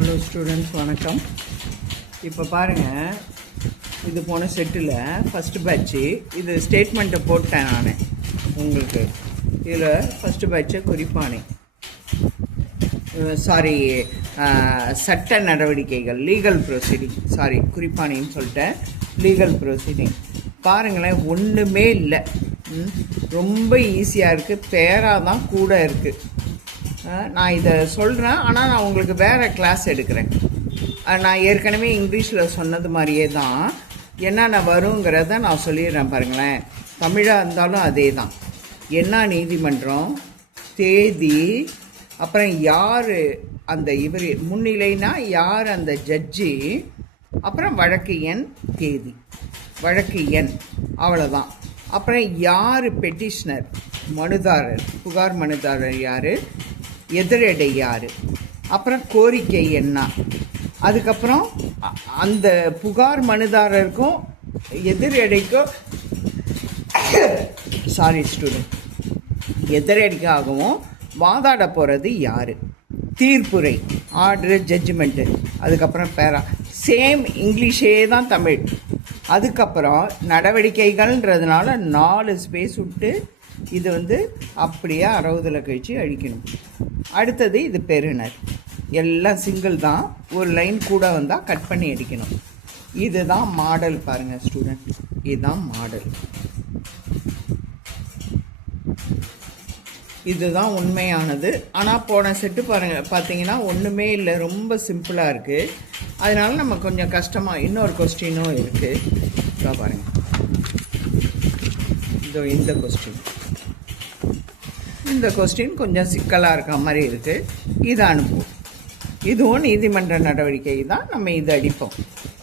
Hello students, வணக்கம். இப்போ பாருங்கள், இது போன செட்டில் ஃபஸ்ட்டு பேட்ச்சு இது ஸ்டேட்மெண்ட்டை போட்டேன் நான் உங்களுக்கு. இதில் ஃபஸ்ட்டு பேட்சை குறிப்பானே சட்ட நடவடிக்கைகள், லீகல் ப்ரொசீடிங், குறிப்பானின்னு சொல்லிட்டேன், லீகல் ப்ரொசீடிங். பாருங்களேன், ஒன்றுமே இல்லை, ரொம்ப ஈஸியாக இருக்குது, பேராக தான் கூட இருக்குது. நான் இதை சொல்கிறேன், ஆனால் நான் உங்களுக்கு வேறு கிளாஸ் எடுக்கிறேன். நான் ஏற்கனவே இங்கிலீஷில் சொன்னது மாதிரியே தான் என்னென்ன வருங்கிறத நான் சொல்லிடுறேன். பாருங்களேன், தமிழாக இருந்தாலும் அதே தான். என்ன நீதிமன்றம், தேதி, அப்புறம் யார் அந்த இவர் முன்னிலைனா யார் அந்த ஜட்ஜி, அப்புறம் வழக்கு எண், தேதி, வழக்கு எண், அவ்வளோதான். அப்புறம் யார் பெட்டிஷனர், மனுதாரர், புகார் மனுதாரர் யார், எதிரடை யார், அப்புறம் கோரிக்கை என்ன, அதுக்கப்புறம் அந்த புகார் மனுதாரருக்கும் எதிரடைக்கும் எதிரடிக்காகவும் வாதாட போகிறது யார், தீர்ப்புரை, ஆர்டரு, ஜட்ஜ்மெண்ட்டு, அதுக்கப்புறம் பேரா, சேம் இங்கிலீஷே தான் தமிழ். அதுக்கப்புறம் நடவடிக்கைகள்ன்றதுனால 4 ஸ்பேஸ் விட்டு இது அப்படியே 60 கழிச்சு அழிக்கணும். அடுத்தது இது பெறுநர், எல்லாம் சிங்கிள் தான், ஒரு லைன் கூட வந்தால் கட் பண்ணி அடிக்கணும். இதுதான் மாடல். பாருங்கள் ஸ்டூடெண்ட், இதுதான் மாடல். இதுதான் உண்மையானது. ஆனால் போன செட்டு பார்த்தீங்கன்னா ஒன்றுமே இல்லை, ரொம்ப சிம்பிளாக இருக்குது. அதனால நம்ம கொஞ்சம் கஷ்டமாக இன்னொரு கொஸ்டினும் இருக்குது. இதோ பாருங்கள், இந்த கொஸ்டின் கொஞ்சம் சிக்கலாக இருக்க மாதிரி இருக்குது. இதை அனுப்புவோம். இதுவும் நீதிமன்ற நடவடிக்கை தான். நம்ம இதை அடிப்போம்,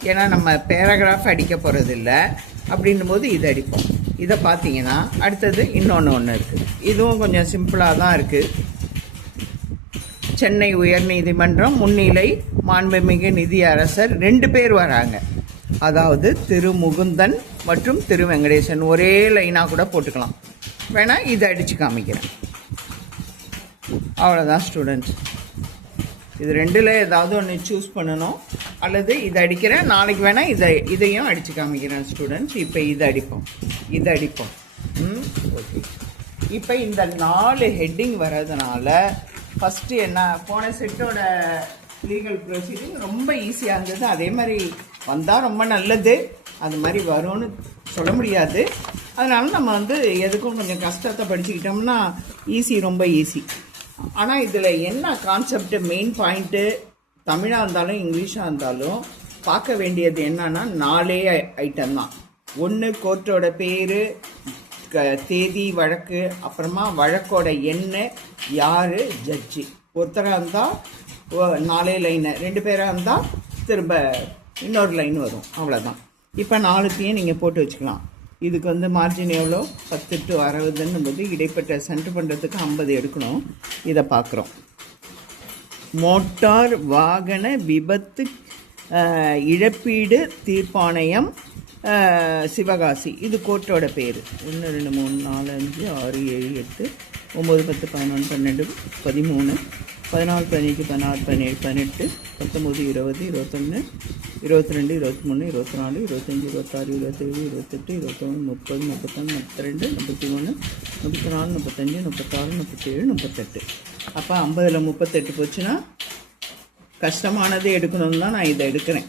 ஏன்னா நம்ம பேராகிராஃப் அடிக்க போகிறதில்ல. அப்படின்னும் போது இதை அடிப்போம். இதை பார்த்தீங்கன்னா அடுத்தது இன்னொன்று இருக்குது. இதுவும் கொஞ்சம் சிம்பிளாக தான் இருக்குது. சென்னை உயர்நீதிமன்றம் முன்னிலை மாண்புமிகு நிதியரசர் 2 பேர் வராங்க. அதாவது திரு முகுந்தன் மற்றும் திரு வெங்கடேசன், ஒரே லைனாக கூட போட்டுக்கலாம். வேணால் இதை அடித்து காமிக்கிறேன். அவ்வளோதான் ஸ்டூடெண்ட்ஸ். இது 2ல் ஏதாவது ஒன்று சூஸ் பண்ணணும், அல்லது இதை அடிக்கிறேன். நாளைக்கு வேணால் இதையும் அடித்து காமிக்கிறேன் ஸ்டூடெண்ட்ஸ். இப்போ இதை அடிப்போம். ஓகே. இப்போ இந்த 4 ஹெட்டிங் வர்றதுனால ஃபஸ்ட்டு என்ன, போன செட்டோட லீகல் ப்ரொசீடிங் ரொம்ப ஈஸியாக இருந்தது. அதே மாதிரி வந்தால் ரொம்ப நல்லது. அது மாதிரி வரும்னு சொல்ல முடியாது. அதனால நம்ம எதுக்கும் கொஞ்சம் கஷ்டத்தை படிச்சுக்கிட்டோம்னா ரொம்ப ஈஸி. ஆனால் இதில் என்ன கான்செப்ட், மெயின் பாயிண்ட்டு, தமிழாக இருந்தாலும் இங்கிலீஷாக இருந்தாலும் பார்க்க வேண்டியது என்னன்னா 4 ஐட்டம் தான். 1 கோர்ட்டோட பேர், தேதி, வழக்கு, அப்புறமா வழக்கோட எண்ணு, யார் ஜட்ஜி. ஒருத்தராக இருந்தால் 4 லைனு, 2 பேராக இருந்தால் திரும்ப இன்னொரு லைன் வரும். அவ்வளோதான். இப்போ 4த்தையும் நீங்கள் போட்டு வச்சுக்கலாம். இதுக்கு மார்ஜின் எவ்வளோ, 10 to 60 போது இடைப்பட்ட சென்டர் பண்ணுறதுக்கு 50 எடுக்கணும். இதை பார்க்குறோம். மோட்டார் வாகன விபத்து இழப்பீடு தீர்ப்பாணையம், சிவகாசி. இது கோர்ட்டோட பேர். 1 2 3 4 5 6 7 8 9 10 11 12 13 14 15 16 17 18 19 20 21 22 23 24 25 26 27 28 29 30 31 32 33 34 35 36 37 38. அப்போ 50ல் 38 போச்சுன்னா கஷ்டமானது எடுக்கணும்னு தான் நான் இதை எடுக்கிறேன்.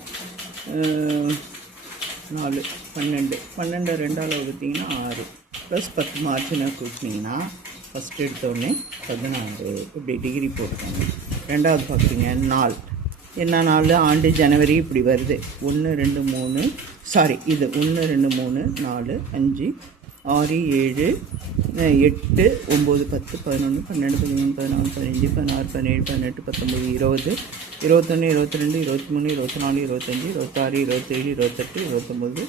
4 12 2ஆல் வகுத்தீங்கன்னா 6 ப்ளஸ் 10 மார்ஜினை கூட்டினீங்கன்னா ஃபஸ்ட்டு எடுத்தோடனே 16. இப்படி டிகிரி போட்டுக்கோங்க. 2வது பார்க்குறீங்க நாள், என்ன நாள், ஆண்டு ஜனவரி, இப்படி வருது. 1 2 3 இது 1 2 3 4 5 6 7 8 9 10 11 12 13 14 15 16 17 18 19 20 21 22 23 24 25 26 27 28 29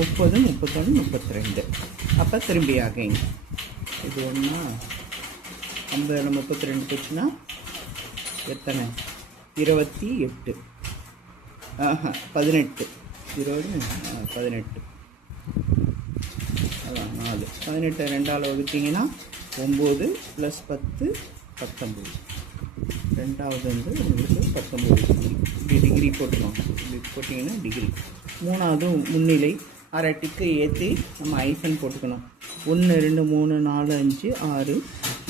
30 31 32. அப்போ திரும்பி ஆகைங்க. இது ஒன்றா 50ல் 32 போச்சுன்னா எத்தனை, 28. 18 20 18. அதான் 4. 18 2ஆல் வகுத்தீங்கன்னா 9 + 10 19. ரெண்டாவது வந்து உங்களுக்கு 19 டிகிரி. இப்படி டிகிரி போட்டுருவோம். இப்படி போட்டிங்கன்னா டிகிரி. மூணாவது முன்னிலை அரை டிக்கு ஏற்றி நம்ம ஐஃபன் போட்டுக்கணும். 1 2 3 4 5 6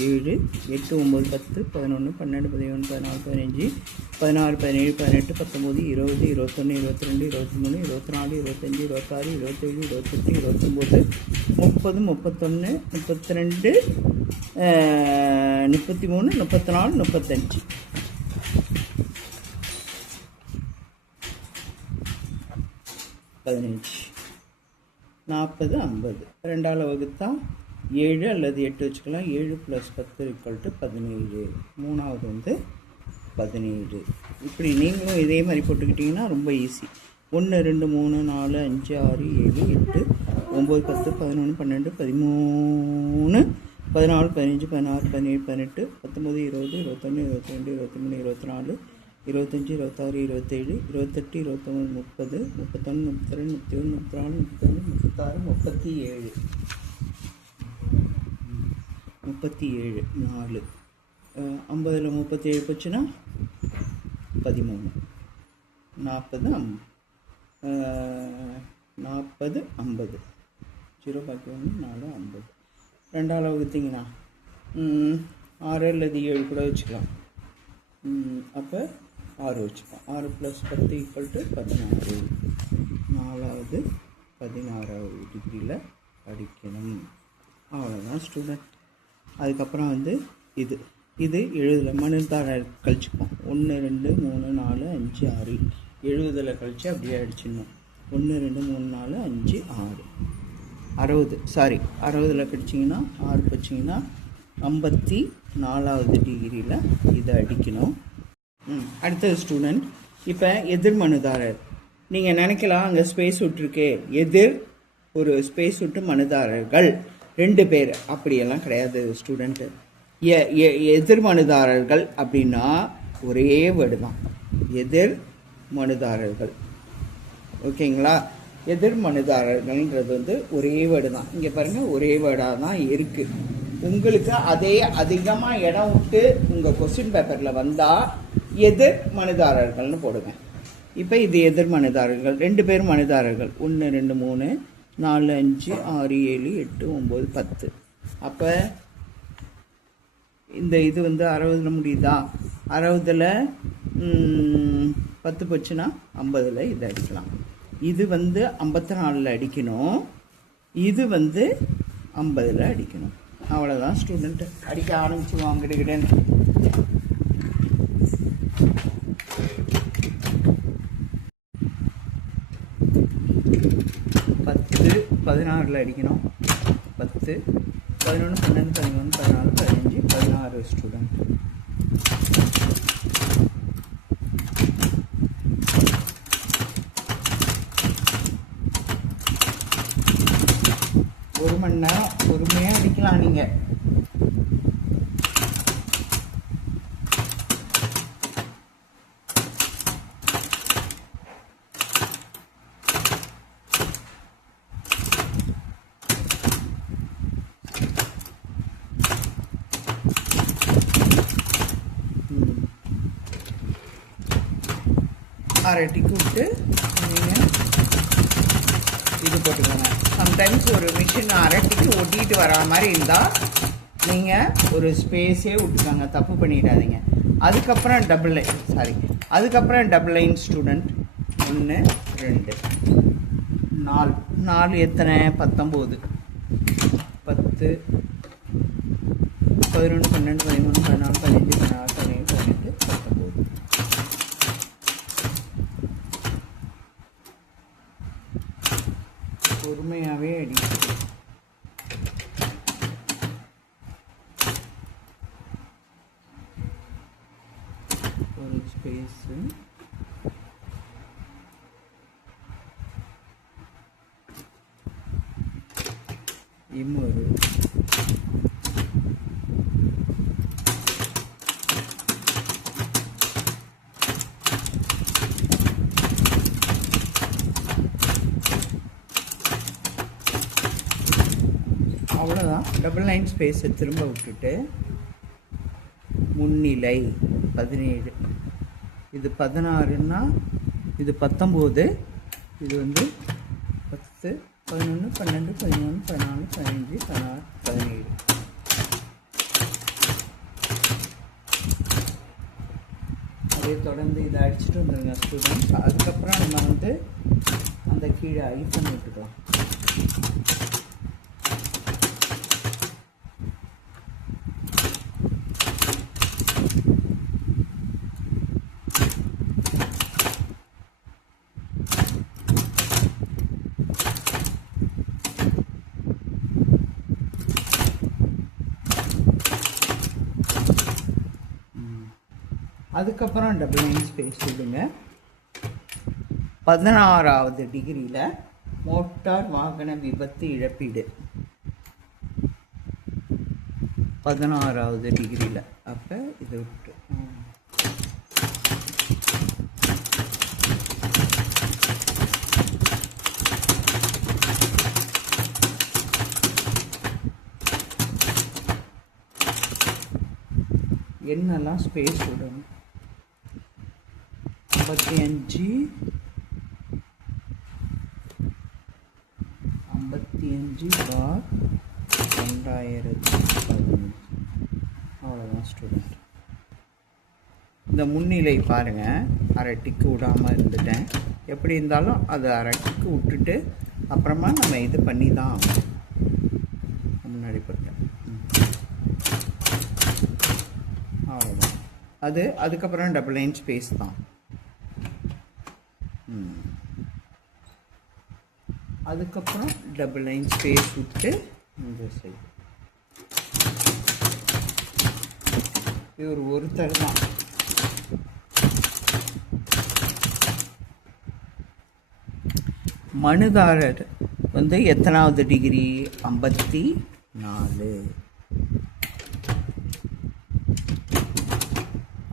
7 8 9 10 11 12 11 14 15 16 17 18 19 20 21 22 23 24 25 26 27 28 29 30 31 32 33 34 35 15 40 50 ரெண்டால் வகுத்தா 7 அல்லது 8 வச்சுக்கலாம். 7 + 10 = 17. மூணாவது வந்து 17. இப்படி நீங்களும் இதே மாதிரி போட்டுக்கிட்டிங்கன்னா ரொம்ப ஈஸி. 1 2 3 4 5 6 7 8 9 10 11 12 13 14 15 16 17 18 19 20 21 22 23 24 25 26 27 28 29 30 31 32 31 34 35 36 37 4 50ல் 37 போச்சுன்னா 13 40 50 0 பாக்கி 1 4 50. ரெண்டால் வகுத்திங்கன்னா 6 அல்லது 7 கூட வச்சுக்கலாம். அப்போ 6 வச்சுக்கலாம். 6 + 10 = 16. நாலாவது 16வது டிகிரியில் அடிக்கணும். அவ்வளோதான் ஸ்டூடெண்ட். அதுக்கப்புறம் வந்து இது எழுதலை மணித்தார கழிச்சுப்போம். 1 2 3 4 5 6 எழுதுதலை கழிச்சு அப்படியே அடிச்சிடணும். 1 2 3 4 5 6 60ல் கழிச்சிங்கன்னா 6 வச்சிங்கன்னா 54வது டிகிரியில் இதை அடிக்கணும். அடுத்தது ஸ்டூடெண்ட், இப்போ எதிர்மனுதாரர். நீங்கள் நினைக்கலாம் அங்கே ஸ்பேஸ் விட்டுருக்கு, ஒரு ஸ்பேஸ் விட்டு மனுதாரர்கள் 2 பேர். அப்படியெல்லாம் கிடையாது ஸ்டூடெண்ட்டு. எதிர்மனுதாரர்கள் அப்படின்னா ஒரே வேர்டு தான், எதிர் மனுதாரர்கள். ஓகேங்களா? எதிர்மனுதாரர்கள்ன்றது வந்து ஒரே வேர்டு தான். இங்கே பாருங்கள், ஒரே வேர்டாக தான் இருக்குது. உங்களுக்கு அதே அதிகமாக இடம் விட்டு உங்கள் கொஸ்டின் பேப்பரில் வந்தால் எதிர் மனுதாரர்கள்னு போடுங்க. இப்போ இது எதிர் மனுதாரர்கள், 2 பேர் மனுதாரர்கள். 1 2 3 4 5 6 7 8 9 10. அப்போ இந்த இது வந்து 60ல் முடியுதா? 60ல் 10 போச்சுன்னா 50ல் இதை அடிக்கலாம். இது வந்து 54ல் அடிக்கணும், இது வந்து 50ல் அடிக்கணும். அவ்வளோதான் ஸ்டூடெண்ட்டு. அடிக்க ஆரம்பிச்சுவாங்க கிட்டக்கிட்டேன்னு. 10 16ல் அடிக்கணும். 10 11 12 13 14 15 16 ஸ்டூடெண்ட். ஒரு மணி நேரம் பொறுமையாக அடிக்கலாம் நீங்கள். அரை டிக்கு விட்டு நீங்கள் இது போட்டுக்கோங்க. சம்டைம்ஸ் ஒரு மிஷின் அரை டிக்கு ஒட்டிட்டு வரா மாதிரி இருந்தால் நீங்கள் ஒரு ஸ்பேஸே விட்டுக்காங்க, தப்பு பண்ணிடாதீங்க. அதுக்கப்புறம் டபுள் லைன் ஸ்டூடெண்ட். 1 2 4 எத்தனை? 19 10 11 12 13 14 15 16 17 18 19. பொறுமையாகவே அடி. ஒரு ஸ்பேஸு இன்னொரு அவ்வளோதான். டபுள் லைன் ஸ்பேஸை திரும்ப விட்டுட்டு முன்னிலை 17, இது 16ன்னா இது 19, இது வந்து 10, 11, 12, 13, 14, 15, 16, 17. அதே தொடர்ந்து இதை அடிச்சுட்டு வந்துடுங்க ஸ்டூடெண்ட்ஸ். அதுக்கப்புறம் நம்ம வந்து அந்த கீழே ஐஃபன் விட்டுக்கலாம். அதுக்கப்புறம் டபுள் லைன் ஸ்பேஸ் விடுங்க. 16வது டிகிரியில் மோட்டார் வாகன விபத்து இழப்பீடு 16வது டிகிரியில். அப்போ இது விட்டு என்னெல்லாம் ஸ்பேஸ் விடணும். 55 பார் 2015. அவ்வளோதான் ஸ்டூடெண்ட். இந்த முன்னிலை பாருங்கள், அரை டிக்கு விடாமல் இருந்துட்டேன். எப்படி இருந்தாலும் அது அரை டிக்கு விட்டுட்டு அப்புறமா நம்ம இது பண்ணி தான் முன்னாடி போட்டேன். அவ்வளோதான். அதுக்கப்புறம் டபுள் லைன் ஸ்பேஸ் தான். அதுக்கப்புறம் டபுள் லைன் ஸ்பேஸ் விட்டு இந்த சைடு இவர் ஒருத்தர் தான். மனுதாரர் வந்து எத்தனாவது டிகிரி? 54, 50,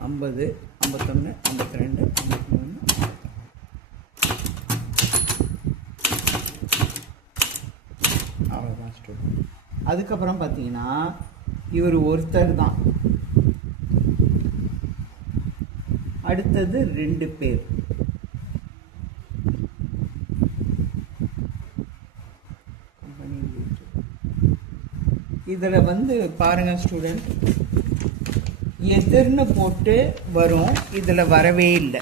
51, 52, 53. அவ்வளோதான் ஸ்டூடெண்ட். அதுக்கப்புறம் பார்த்தீங்கன்னா இவர் ஒருத்தர் தான். அடுத்தது 2 பேர். இதில் வந்து பாருங்க ஸ்டூடெண்ட், எதிர்னு போட்டு வரும், இதில் வரவே இல்லை.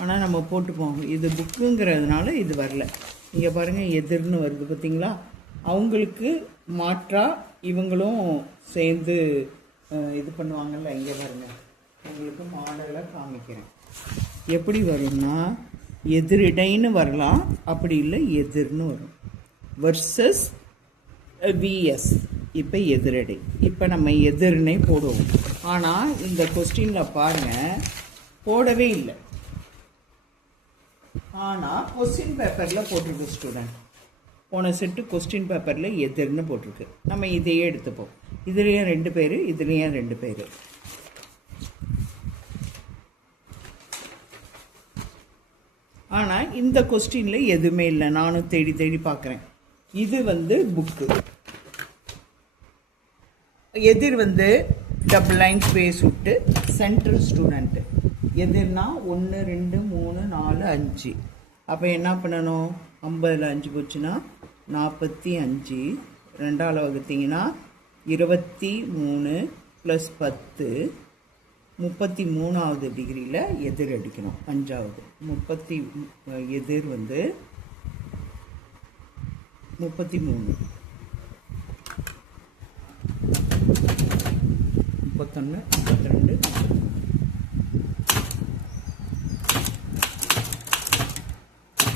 ஆனால் நம்ம போட்டுப்போம். இது புக்குங்கிறதுனால இது வரல. இங்கே பாருங்கள், எதிர்னு வருது பார்த்தீங்களா? அவங்களுக்கு மாற்றா இவங்களும் சேர்ந்து இது பண்ணுவாங்கல்ல. இங்கே பாருங்கள், உங்களுக்கு மாடலை காமிக்கிறேன். எப்படி வரும்னா எதிரிடைன்னு வரலாம், அப்படி இல்லை எதிர்னு வரும். Versus VS. இப்போ எதிரடை. இப்போ நம்ம எதிர்னே போடுவோம். ஆனால் இந்த கொஸ்டினில் பாருங்கள், போடவே இல்லை. ஆனால் கொஸ்டின் பேப்பரில் போட்டிருக்கு ஸ்டூடெண்ட். போன செட்டு கொஸ்டின் பேப்பரில் எதிர்னு போட்டிருக்கு. நம்ம இதையே எடுத்துப்போம். இதுலேயும் 2 பேர், இதுலேயும் 2 பேர். ஆனால் இந்த கொஸ்டினில் எதுவுமே இல்லை. நானும் தேடி தேடி பார்க்குறேன். இது வந்து புக்கு. எதிர் வந்து டபுள் லைன் ஸ்பேஸ் விட்டு சென்ட்ரல் ஸ்டூடெண்ட்டு. எதிர்னா 1, 2, 3, 4, 5. அப்போ என்ன பண்ணணும்? 50ல் 5 போச்சுன்னா 45. 2ஆல் வகுத்தீங்கன்னா 23 + 10, 33வது டிகிரியில் எதிர் அடிக்கணும். 5வது எதிர் வந்து 33, 31, 52.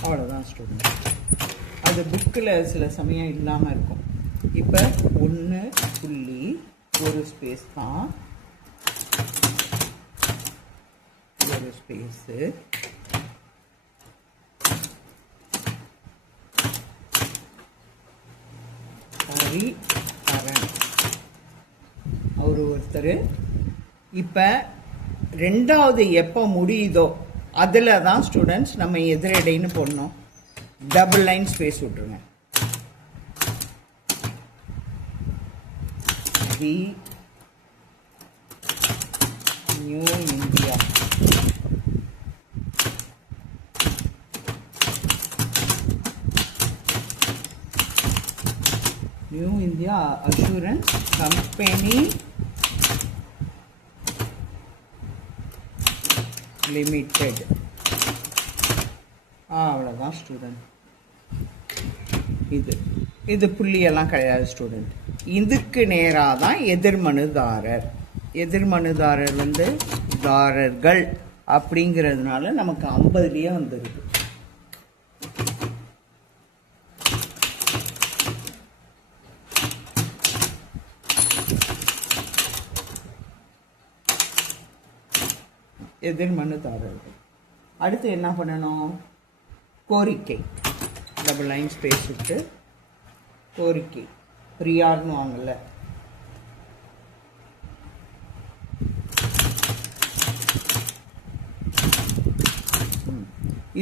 அவ்வளோதான் ஸ்டூடெண்ட். அது புக்கில் சில சமயம் இல்லாமல் இருக்கும். இப்போ 1 புள்ளி 1 ஸ்பேஸ் தான், ஒரு ஸ்பேஸு. ஹரிஹரன் அவர் ஒருத்தர். இப்போ 2வது எப்போ முடியுதோ அதில் தான் ஸ்டூடெண்ட்ஸ் நம்ம எதிரடைன்னு போடணும். டபுள் லைன் ஸ்பேஸ் விட்டுருங்க. New India. New India assurance company limited. அவ்வளோதான் ஸ்டூடெண்ட். இது புள்ளியெல்லாம் கிடையாது ஸ்டூடெண்ட். இதுக்கு நேராக தான் எதிர்மனுதாரர். எதிர்மனுதாரர் வந்து தாரர்கள் அப்படிங்கிறதுனால நமக்கு 50லயே வந்துருக்கு. எதிர்மனுதாரர்கள். அடுத்து என்ன பண்ணணும்? கோரிக்கை. டபுள் லைன் ஸ்பேஸ் விட்டு கோரிக்கை. பிரியார்னு வாங்கல.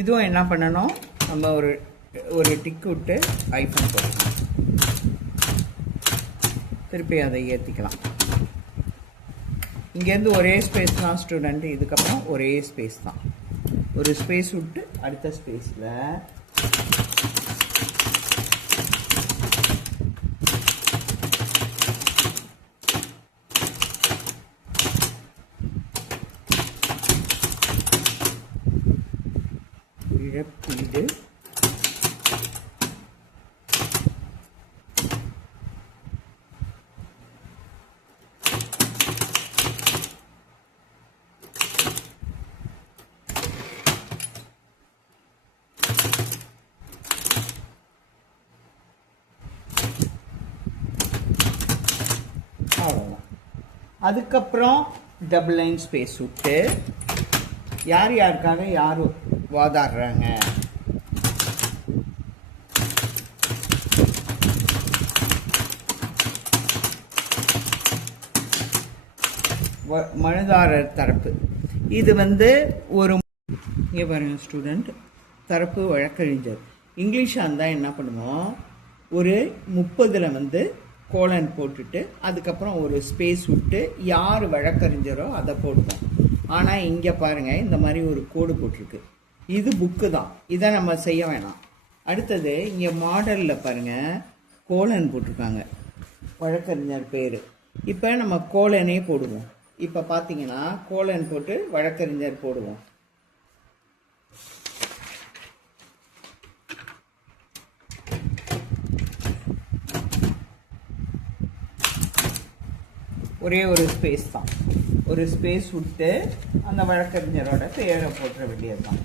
இதுவும் என்ன பண்ணணும்? நம்ம ஒரு டிக் விட்டு ஐஃபன் போடணும். திருப்பி அதை ஏற்றிக்கலாம். இங்கேருந்து ஒரே ஸ்பேஸ் தான் ஸ்டூடெண்ட். இதுக்கப்புறம் ஒரே ஸ்பேஸ் தான். ஒரு ஸ்பேஸ் விட்டு அடுத்த ஸ்பேஸில் இழப்பீடு அவ்வளோதான். அதுக்கப்புறம் டபுள் லைன் ஸ்பேஸ் விட்டு யார் யாருக்காக யார் வாதாடுறாங்க. மனுதாரர் தரப்பு. இது வந்து ஒரு இங்கே பாருங்க ஸ்டூடெண்ட், தரப்பு வழக்கறிஞர். இங்கிலீஷாக இருந்தால் என்ன பண்ணுவோம்? ஒரு 30ல் வந்து கோலன் போட்டுட்டு அதுக்கப்புறம் ஒரு ஸ்பேஸ் விட்டு யார் வழக்கறிஞரோ அதை போடுவோம். ஆனால் இங்கே பாருங்கள், இந்த மாதிரி ஒரு கோடு போட்டிருக்கு. இது புக்கு தான். இதை நம்ம செய்ய வேணாம். அடுத்தது இங்கே மாடலில் பாருங்கள், கோலன் போட்டிருக்காங்க, வழக்கறிஞர் பேர். இப்போ நம்ம கோலனே போடுவோம். இப்போ பார்த்தீங்கன்னா கோலன் போட்டு வழக்கறிஞர் போடுவோம். ஒரே ஒரு ஸ்பேஸ் தான். ஒரு ஸ்பேஸ் விட்டு அந்த வழக்கறிஞரோட பெயரை போட்டுற வேண்டியது தான்.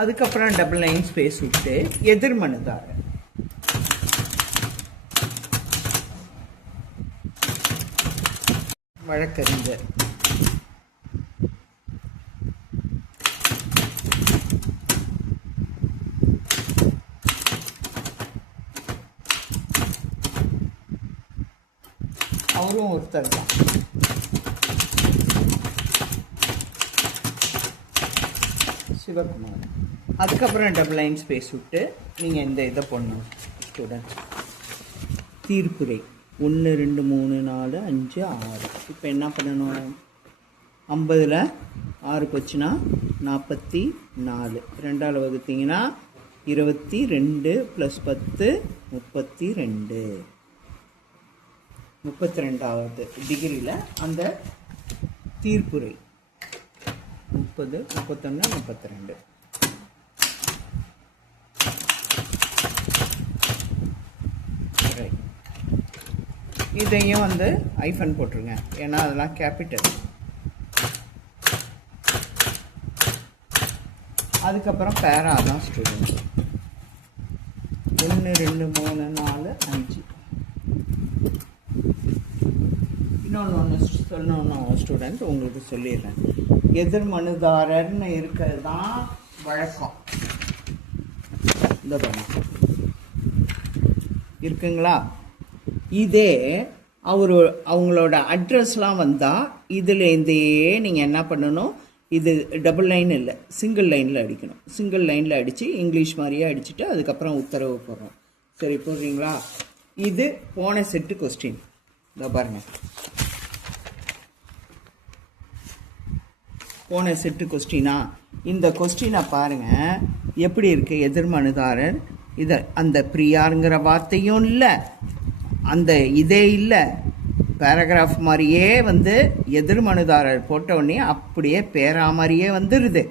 அதுக்கப்புறம் டபுள் லைன் ஸ்பேஸ் விட்டு எதிர்மனுதாரர். வழக்கறிஞர். அவரும் ஒருத்தர் தான். சிவகுமார். அதுக்கப்புறம் டபுள் லைன் ஸ்பேஸ் விட்டு நீங்கள் இந்த இதை போடணும் ஸ்டூடெண்ட்ஸ். தீர்ப்புரை 1 2 3 4 5 6. இப்போ என்ன பண்ணணும்? 50ல் 6 போச்சுன்னா 44. 2ஆல் வகுத்தீங்கன்னா 22 + 10 32. 32வது டிகிரியில் அந்த தீர்ப்புரை 30 31 32. இதையும் வந்து ஐஃபன் போட்டுருங்க, ஏன்னா அதெல்லாம் கேபிட்டல். அதுக்கப்புறம் பேரா தான் ஸ்டூடெண்ட். 1 2 3 4 5. இன்னொன்று சொல்லணும் ஸ்டூடெண்ட், உங்களுக்கு சொல்லிடுறேன். எதிர்மனுதாரர்னு இருக்கிறது தான் வழக்கம். இந்த பண்ண இருக்குங்களா? இதே அவங்களோட அட்ரஸ்லாம் வந்தால் இதுலேருந்தே நீங்கள் என்ன பண்ணணும், இது டபுள் லைன் இல்லை, சிங்கிள் லைனில் அடிக்கணும். சிங்கிள் லைனில் அடித்து இங்கிலீஷ் மாதிரியே அடிச்சுட்டு அதுக்கப்புறம் உத்தரவு போடுறோம். சரி, போடுறீங்களா? இது போன செட்டு கொஸ்டின். இதோ பாருங்கள், போன செட்டு கொஸ்டினா. இந்த கொஸ்டினை பாருங்கள் எப்படி இருக்குது. எதிர்மனுதாரர் இதை அந்த பிரியாருங்கிற வார்த்தையும் இல்லை, அந்த இதே இல்லை, பேராகிராஃப் மாதிரியே எதிர்மனுதாரர் போட்ட உடனே அப்படியே பேரா மாதிரியே வந்துடுது.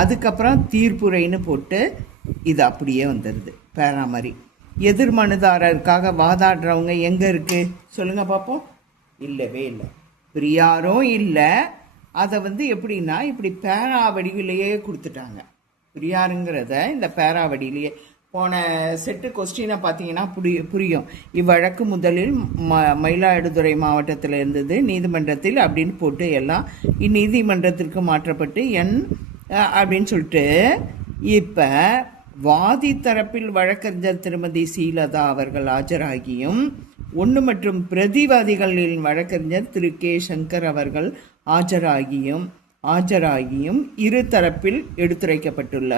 அதுக்கப்புறம் தீர்ப்புரைன்னு போட்டு இது அப்படியே வந்துடுது பேரா மாதிரி. எதிர்மனுதாரருக்காக வாதாடுறவங்க எங்கே இருக்குது சொல்லுங்கள் பார்ப்போம். இல்லவே இல்லை, பிரியாரும் இல்லை. அதை எப்படின்னா இப்படி பேரா வடிவிலேயே கொடுத்துட்டாங்க. பிரியாருங்கிறத இந்த பேரா வடிவிலேயே. போன செட்டு கொஸ்டினை பார்த்தீங்கன்னா புரியும். இவ்வழக்கு முதலில் மயிலாடுதுறை மாவட்டத்தில் இருந்தது, நீதிமன்றத்தில் அப்படின்னு போட்டு எல்லாம் இந்நீதிமன்றத்திற்கு மாற்றப்பட்டு அப்படின்னு சொல்லிட்டு, இப்போ வாதி தரப்பில் வழக்கறிஞர் திருமதி சீலதா அவர்கள் ஆஜராகியும் 1 மற்றும் பிரதிவாதிகளின் வழக்கறிஞர் திரு கே சங்கர் அவர்கள் ஆஜராகியும் இரு தரப்பில் எடுத்துரைக்கப்பட்டுள்ள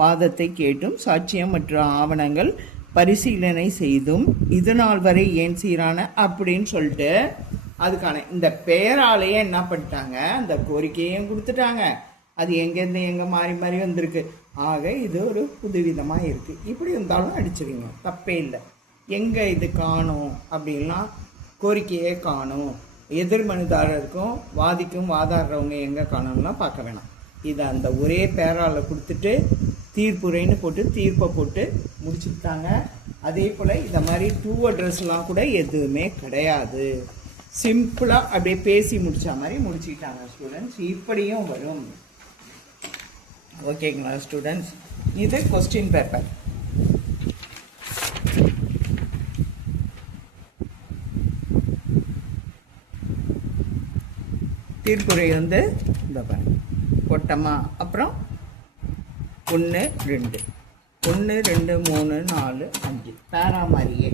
வாதத்தை கேட்டும் சாட்சியம் மற்றும் ஆவணங்கள் பரிசீலனை செய்தும் இதுநாள் வரை ஏன் சீரான அப்படின்னு சொல்லிட்டு அதுக்கான இந்த பெயராலேயே என்ன பண்ணிட்டாங்க, அந்த கோரிக்கையும் கொடுத்துட்டாங்க. அது எங்கேருந்து எங்கே மாறி மாறி வந்திருக்கு. ஆக இது ஒரு புதுவிதமாக இருக்குது. இப்படி இருந்தாலும் அடிச்சிருங்க, தப்பே இல்லை. எங்கே இது காணும் அப்படின்லாம், கோரிக்கையே காணும், எதிர்மனுதாரருக்கும் வாதிக்கும் வாதாடுறவங்க எங்கே காணணும்லாம் பார்க்க வேணாம். இதை அந்த ஒரே பேரால் கொடுத்துட்டு தீர்ப்புரைன்னு போட்டு தீர்ப்பை போட்டு முடிச்சுட்டாங்க. அதே போல் இந்த மாதிரி 2 அட்ரஸ்லாம் கூட எதுவுமே கிடையாது. சிம்பிளாக அப்படியே பேசி முடித்த மாதிரி முடிச்சுக்கிட்டாங்க ஸ்டூடெண்ட்ஸ். இப்படியும் வரும். ஓகேங்களா ஸ்டூடெண்ட்ஸ்? இது கொஸ்டின் பேப்பர். தீர்ப்புரை இந்த பாருங்க கொட்டமா. அப்புறம் 1 2 1 2 3 4 5 பேரா மாதிரியே.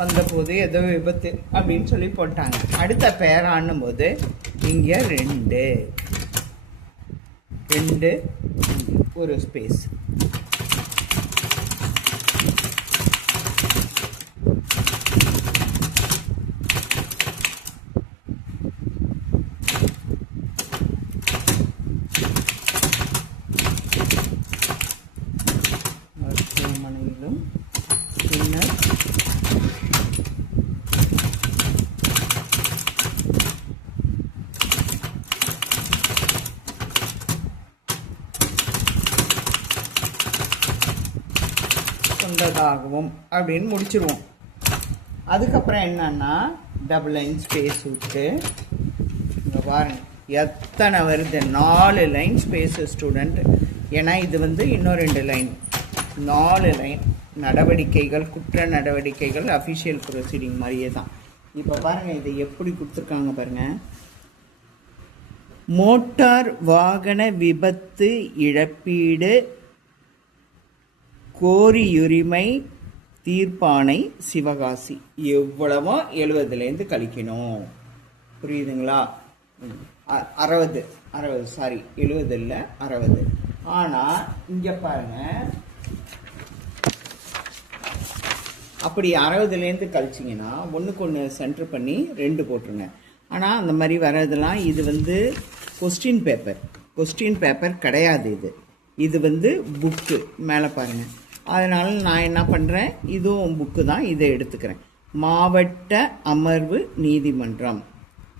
வந்தபோது ஏதோ விபத்து அப்படின்னு சொல்லி போட்டாங்க. அடுத்த பேரான்னும் போது இங்கே 2 ஒரு ஸ்பேஸ். மருத்துவமனையிலும் பின்னர் சொந்ததாகவும் அப்படின்னு முடிச்சிருவோம். அதுக்கப்புறம் என்னன்னா டபுள் லைன் ஸ்பேஸ் விட்டு இங்கே பாருங்க எத்தனை வருது, 4 லைன் ஸ்பேஸு ஸ்டூடெண்ட். ஏன்னா இது இன்னும் 2 லைன், 4 லைன். நடவடிக்கைகள், குற்ற நடவடிக்கைகள், அஃபிஷியல் ப்ரொசீடிங் மாதிரியே தான். இப்போ பாருங்கள் இதை எப்படி கொடுத்துருக்காங்க பாருங்கள். மோட்டார் வாகன விபத்து இழப்பீடு கோரியுரிமை தீர்ப்பாணை சிவகாசி. எவ்வளவோ 70லேருந்து கழிக்கணும். புரியுதுங்களா? 60 சாரி 70 இல்லை 60. ஆனால் இங்கே பாருங்க, அப்படி 60லேருந்து கழிச்சிங்கன்னா 1க்கு 1 சென்டர் பண்ணி 2 போட்டுருங்க. ஆனால் அந்த மாதிரி வர்றதெல்லாம் இது கொஸ்டின் பேப்பர் கிடையாது. இது புக்கு மேலே பாருங்கள். அதனால் நான் என்ன பண்ணுறேன், இதுவும் புக்கு தான், இதை எடுத்துக்கிறேன். மாவட்ட அமர்வு நீதிமன்றம்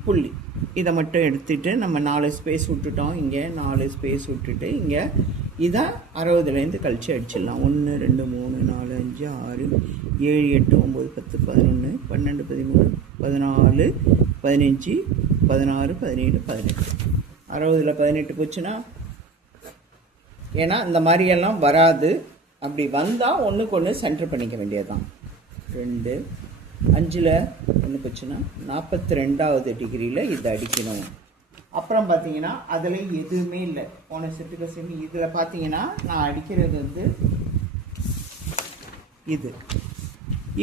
புள்ளி. இதை மட்டும் எடுத்துட்டு நம்ம 4 ஸ்பேஸ் விட்டுட்டோம். இங்கே 4 ஸ்பேஸ் விட்டுட்டு இங்கே இதை 60லேருந்து கழிச்சு அடிச்சிடலாம். 1 2 3 4 5 6 7 8 9 10 11 12 13 14 15 16 17 18. 60ல் 18 போச்சுன்னா, ஏன்னா இந்த மாதிரியெல்லாம் வராது. அப்படி வந்தால் ஒன்றுக்கு ஒன்று சென்டர் பண்ணிக்க வேண்டியதுதான். 2 5ல் 1 போச்சுன்னா 42வது டிகிரியில் இதை அடிக்கணும். அப்புறம் பார்த்தீங்கன்னா அதில் எதுவுமே இல்லை. போன செட்டுக்கு செமி இதில் பார்த்தீங்கன்னா நான் அடிக்கிறது வந்து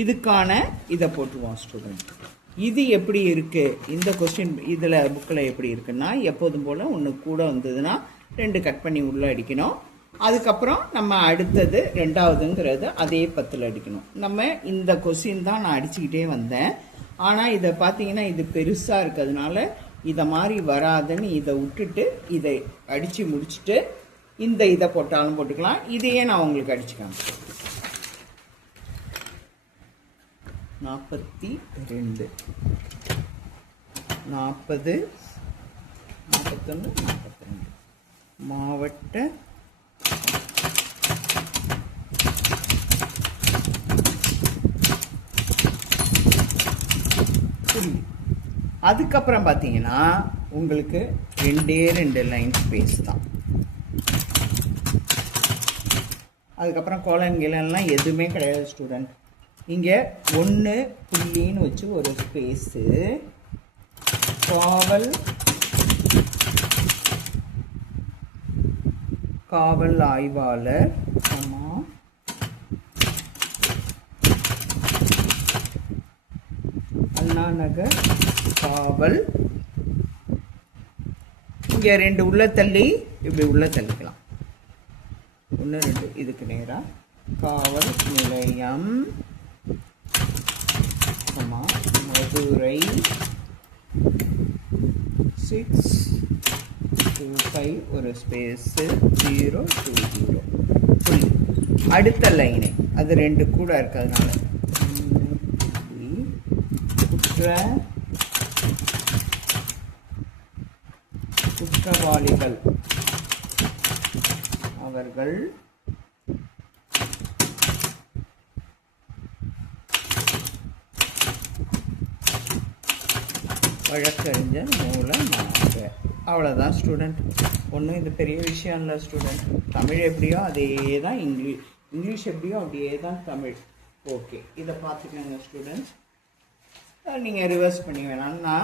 இதுக்கான இதை போட்டுருவோம் ஸ்டூடெண்ட். இது எப்படி இருக்குது இந்த கொஸ்டின் இதில் புக்கில் எப்படி இருக்குன்னா, எப்போதும் போல் ஒன்று கூட வந்ததுன்னா 2 கட் பண்ணி உள்ளே அடிக்கணும். அதுக்கப்புறம் நம்ம அடுத்தது 2வதுங்கிறது அதே 10ல் அடிக்கணும். நம்ம இந்த கொஸ்டின் தான் நான் அடிச்சுக்கிட்டே வந்தேன். ஆனால் இதை பார்த்தீங்கன்னா இது பெருசாக இருக்கிறதுனால இதை மாதிரி வராதுன்னு இதை விட்டுட்டு இதை அடித்து முடிச்சுட்டு இதை போட்டாலும் போட்டுக்கலாம். இதையே நான் உங்களுக்கு அடிச்சுக்கலாம். 42 40 41 42 மாவட்ட புள்ளி. அதுக்கப்புறம் பார்த்தீங்கன்னா உங்களுக்கு 2 லைன் ஸ்பேஸ் தான். அதுக்கப்புறம் கோலன் கிலன்லாம் எதுவுமே கிடையாது ஸ்டூடெண்ட். இங்கே 1 புள்ளின்னு வச்சு ஒரு ஸ்பேஸு, காவல் ஆய்வாளர் அண்ணா நகர் காவல். இங்கே 2 உள்ள தள்ளி இப்படி உள்ள தள்ளிக்கலாம். 1 2 இதுக்கு நேராக காவல் நிலையம் மதுரை 625 ஒரு ஸ்பேஸு 020 புள்ளி. அடுத்த லைனு அது 2 கூட இருக்கிறதுனால குற்றவாளிகள் அவர்கள் வழக்கறிஞர் மூலமாக. அவ்வளோதான் ஸ்டூடெண்ட். ஒன்றும் இது பெரிய விஷயம் இல்லை ஸ்டூடெண்ட். தமிழ் எப்படியோ அதே தான் இங்கிலீஷ் எப்படியோ அப்படியே தான் தமிழ். ஓகே, இதை பார்த்துக்கோங்க ஸ்டூடெண்ட்ஸ். நீங்கள் ரிவர்ஸ் பண்ணி வேணாம்னா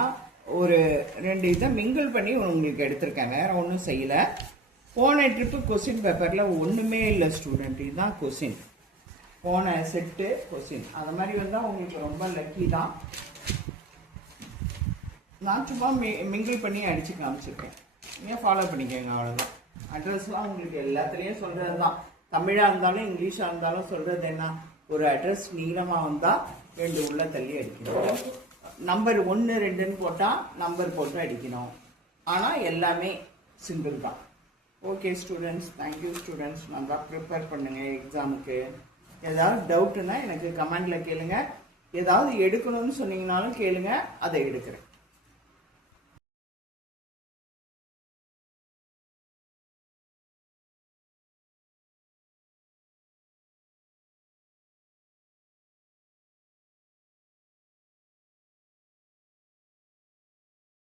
ஒரு 2 இதை மிங்கிள் பண்ணி உங்களுக்கு எடுத்திருக்கேன். வேறு ஒன்றும் செய்யலை. போன ட்ரிப்பு கொஸ்டின் பேப்பரில் ஒன்றுமே இல்லை ஸ்டூடெண்ட். இதுதான் கொஸ்டின், போன செட்டு கொஸ்டின். அது மாதிரி வந்தால் உங்களுக்கு ரொம்ப லக்கி தான். நான் சும்மா மிங்கிள் பண்ணி அடித்து காமிச்சிருக்கேன். நீங்கள் ஃபாலோ பண்ணிக்கோங்க, அவ்வளோதான். அட்ரஸ்லாம் உங்களுக்கு எல்லாத்துலேயும் சொல்கிறது தான். தமிழாக இருந்தாலும் இங்கிலீஷாக இருந்தாலும் சொல்கிறது என்ன, ஒரு அட்ரஸ் நீளமாக வந்தால் 2 உள்ள தள்ளி அடிக்கணும். நம்பர் 1 2ன்னு போட்டால் நம்பர் போட்டு அடிக்கணும். ஆனால் எல்லாமே சிம்பிள் தான். Okay students, thank you students. நல்லா ப்ரிப்பேர் பண்ணுங்கள் எக்ஸாமுக்கு. ஏதாவது டவுட்டுன்னா எனக்கு கமெண்டில் கேளுங்க. ஏதாவது எடுக்கணும்னு சொன்னீங்கனாலும் கேளுங்க, அதை எடுக்கிறேன்.